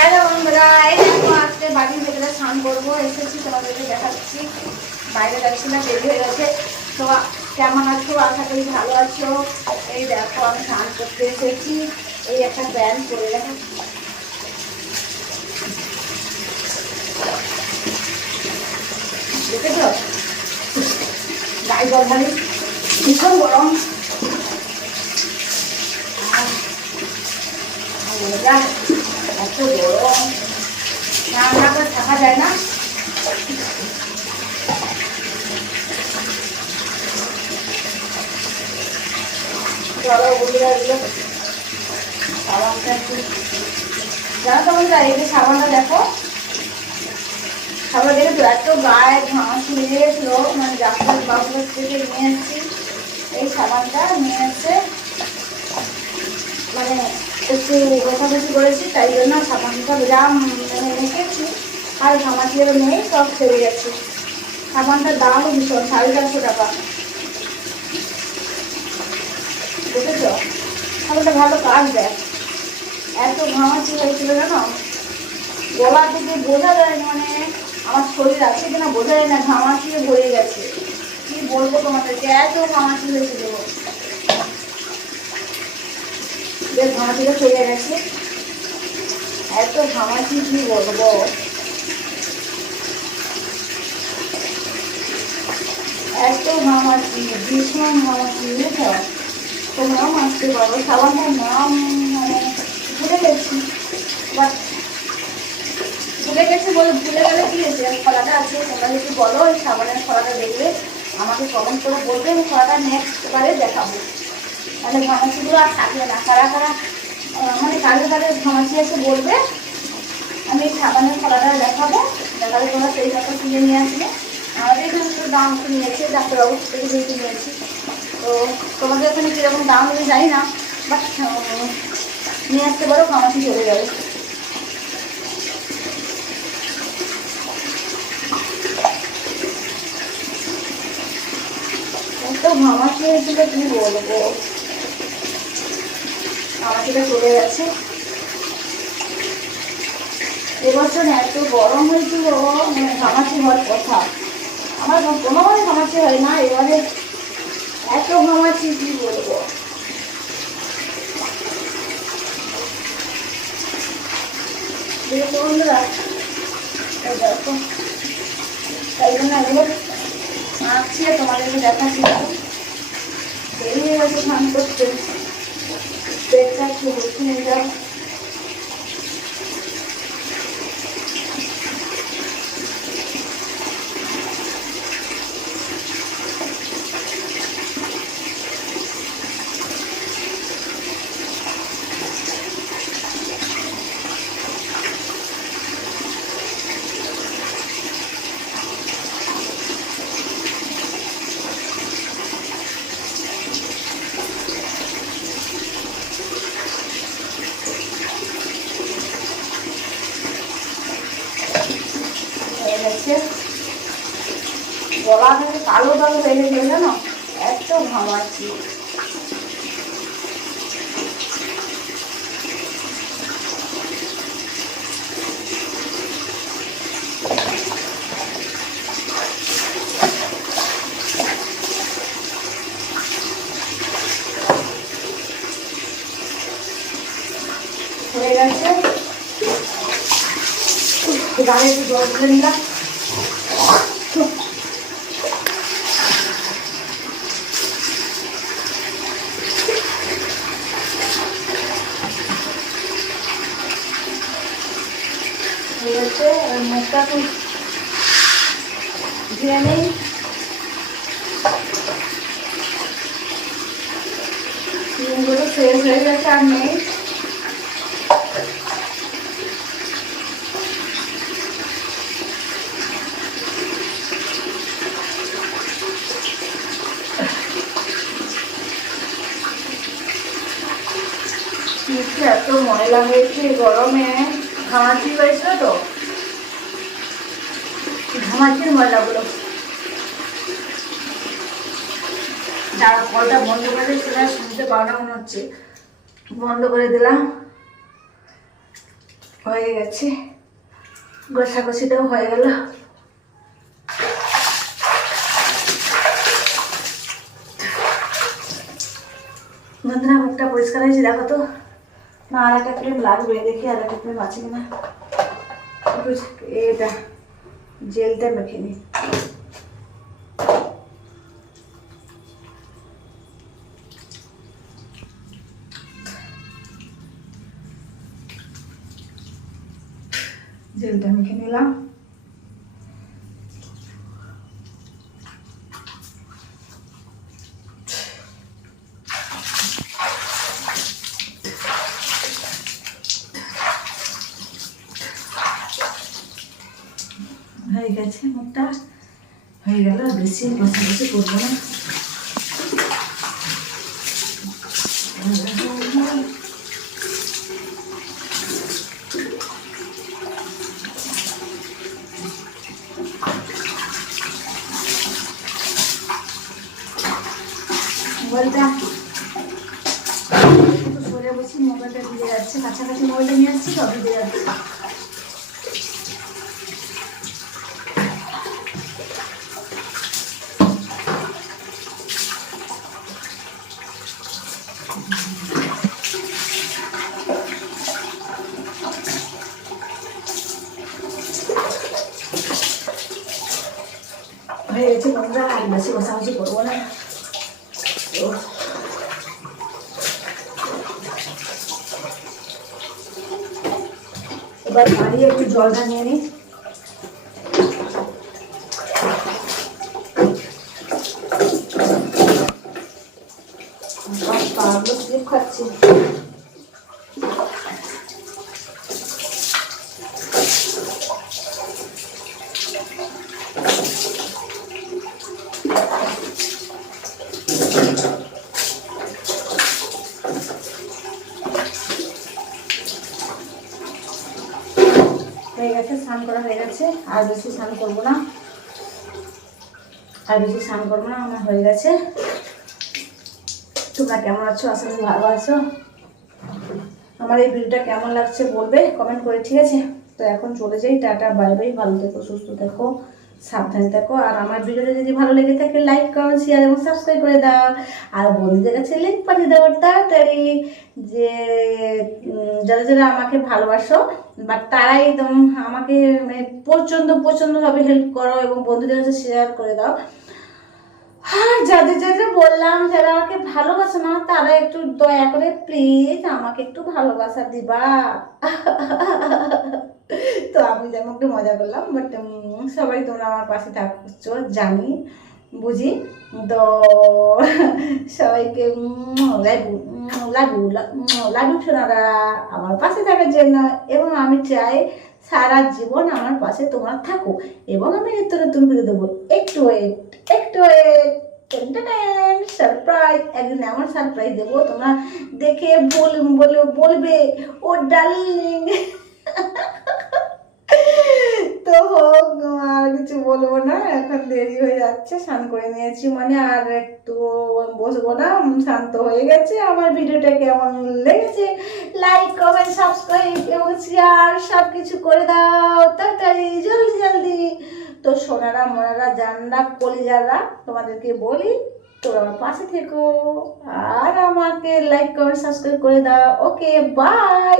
Hello বন্ধুরা, এই দেখো আজকে বাড়ির ভেতরে স্নান করবো এসেছি, তোমাদেরকে দেখাচ্ছি। বাইরে যাচ্ছি না, দেরি হয়ে গেছে। তো কেমন আছো? আশা করি ভালো আছো। এই দেখো আমি স্নান করতে এসেছি। এই একটা প্যান্ট পরে দেখো, দেখেছো গায়ে জল ঢালি, ভীষণ গরম। এত গরম রান্না করে থাকা যায় না। চলো বন্ধুরা, এগুলো সাবানটা একটু জানো তো বন্ধুরা, এই যে সাবানটা দেখো, সাবান দেখে তো এত গায়ে ঘাস লেগেছিল, মানে ডাক্তার বাবুর থেকে নিয়ে এসেছি। এই সাবানটা নিয়ে এসে মানে একটু ঘষাঘষি করেছি, তাই জন্য সাবানটা গ্রাম মানে রেখেছি। আর ঘামাচিও নেই, সব ছেড়ে গেছে। সাবানটার দামও ভীষণ, 450 টাকা। বুঝেছ, সাবানটা ভালো কাজ দেয়। এত ঘামাচি হয়েছিল জানো, গলা থেকে বোঝা যায়, মানে আমার শরীর আছে কিনা বোঝা যায় না, ঘামাচিয়ে ভরে গেছে। কি বলবো তোমাদেরকে, এত ঘামাচি হয়েছিল, ঘামাচিটা চলে গেছে। এত ঘামাচি কি বলবো, এত ঘামাচি, ভীষণ ঘামাচি। বুঝেছ, তোমরাও মাছতে পারো। সাবানটার নাম মানে ভুলে গেছি, বাট ভুলে গেছি বলে, ভুলে গেলে কি হয়েছে, ফলাটা আছে। তোমরা যদি বলো ওই সাবানের ফলাটা দেখবে, আমাকে কমেন্ট করে বলবে, আমি ফলাটা নেক্সট বারে দেখাবো। তাহলে ঘামাচিগুলো আর থাকবে না। কারা কারা মানে কালে কালে ঘামাচি আছে বলবে, আমি সাবানের ফলাটা দেখাবো। দেখালে তোমরা সেই টাকা কিনে নিয়ে আসবে। আমাদের এখানে তো দাম একটু নিয়েছে, ডাক্তারবাবু থেকে যেহেতু নিয়েছি। তো তোমাদের ওখানে কীরকম দাম আমি জানি না, বাট নিয়ে আসতে পারো, ঘামাচি চলে যাবে। এত ঘামাচি হয়েছিল কি বলবো, ঘামাচিটা চলে গেছে। এবছর এত গরম হয়েছিল, মানে ঘামাচি হওয়ার কথা। আমার কোনোভাবে ঘামাচি হয় না, এবারে এত ঘামাচি কি বলবো। বন্ধুরা দেখো, তাই জন্য এগুলো আঁকছি, তোমাদেরকে দেখাচ্ছি। দেরি হয়ে গেছে স্নান করতে, পেটটা একটু বসে নিয়ে যাও। গলা থেকে কালো দাগ হয়ে গেছে জানো, এত ঘামাচ্ছি। হয়ে গেছে, গায়ে একটু জল তুলে নিলাম। মুখটা খুব ধুয়ে নেই। ক্রিমগুলো শেষ হয়ে গেছে, আর নেই। এত ময়লা হয়েছে গরমে, ঘামাচি হয়েছিল তো, ঘামাচির ময়লাগুলো। যারা কলটা বন্ধ করে সেটা শুনতে পাওয়া মনে হচ্ছে, বন্ধ করে দিলাম। হয়ে গেছে, গোছাগুছিটাও হয়ে গেল। বন্ধুরা মুখটা পরিষ্কার হয়েছে দেখো তো, না আর একটা ক্রিম লাগবে, দেখি আর একটা ক্রিম আছে কিনা। এটা জেলটা মেখে নিই। জেলটা মেখে নিলাম। হয়ে গেছে, মুখটা হয়ে গেল, বেশি ঘষাঘষি করবো না। মোবাইলটা সরে বসি, মোবাইলটা ভিজে যাচ্ছে, কাছাকাছি মোবাইলটা নিয়ে আসছি তো ভিজে যাচ্ছে। হয়ে গেছে বন্ধুরা, আর বেশি ঘষাঘষি করবো না। এবার বাড়ি একটু জলটা নিয়ে নিই। পাগুলো স্লিপ খাচ্ছে। হয়ে গেছে, স্নান করা হয়ে গেছে, আর বেশি স্নান করবো না, আমার হয়ে গেছে। তোমরা কেমন আছো? আশা করি ভালো আছো। আমার এই ভিডিওটা কেমন লাগছে বলবে কমেন্ট করে, ঠিক আছে? তো এখন চলে যাই, টাটা বাই বাই, ভালো থেকো, সুস্থ থেকো, সাবধানে থাকো। আর আমার ভিডিওটা যদি ভালো লেগে থাকে লাইক কমেন্ট শেয়ার এবং সাবস্ক্রাইব করে দাও। আর বন্ধুদের কাছে লিঙ্ক পাঠিয়ে দেওয়ার তাড়াতাড়ি, যে যারা যারা আমাকে ভালোবাসো বাট তারাই একদম আমাকে মানে প্রচণ্ডভাবে হেল্প করো এবং বন্ধুদের কাছে শেয়ার করে দাও। হ্যাঁ, যাদের যাদের বললাম যারা আমাকে ভালোবাসে না তারা একটু দয়া করে প্লিজ আমাকে একটু ভালোবাসা দিবা। তো আমি যেমন একটু মজা করলাম, বাট সবাই তোমরা আমার পাশে থাকছো জানি, বুঝি। তো সবাইকে লাডু সোনারা আমার পাশে থাকার জন্য, এবং আমি চাই সারা জীবন আমার পাশে তোমরা থাকো, এবং আমি নিত্য নতুন ভিডিও দেবো। একটু ওয়েট, সারপ্রাইজ, একদিন এমন সারপ্রাইজ দেবো তোমরা দেখে বলবে ও ডার্লিং। তো হোক, আর কিছু বলবো না, এখন দেরি হয়ে যাচ্ছে, স্নান করে নিয়েছি মানে আর একটু বসবো না, শান্ত হয়ে গেছে। আমার ভিডিওটা কেমন লেগেছে লাইক কমেন্ট সাবস্ক্রাইব এবং শেয়ার সব কিছু করে দাও তাড়াতাড়ি, জলদি। তো সোনারা মোনারা জানরা কলিজারা তোমাদেরকে বলি তোরা আমার পাশে থেকো আর আমাকে লাইক কমেন্ট সাবস্ক্রাইব করে দাও। Okay bye.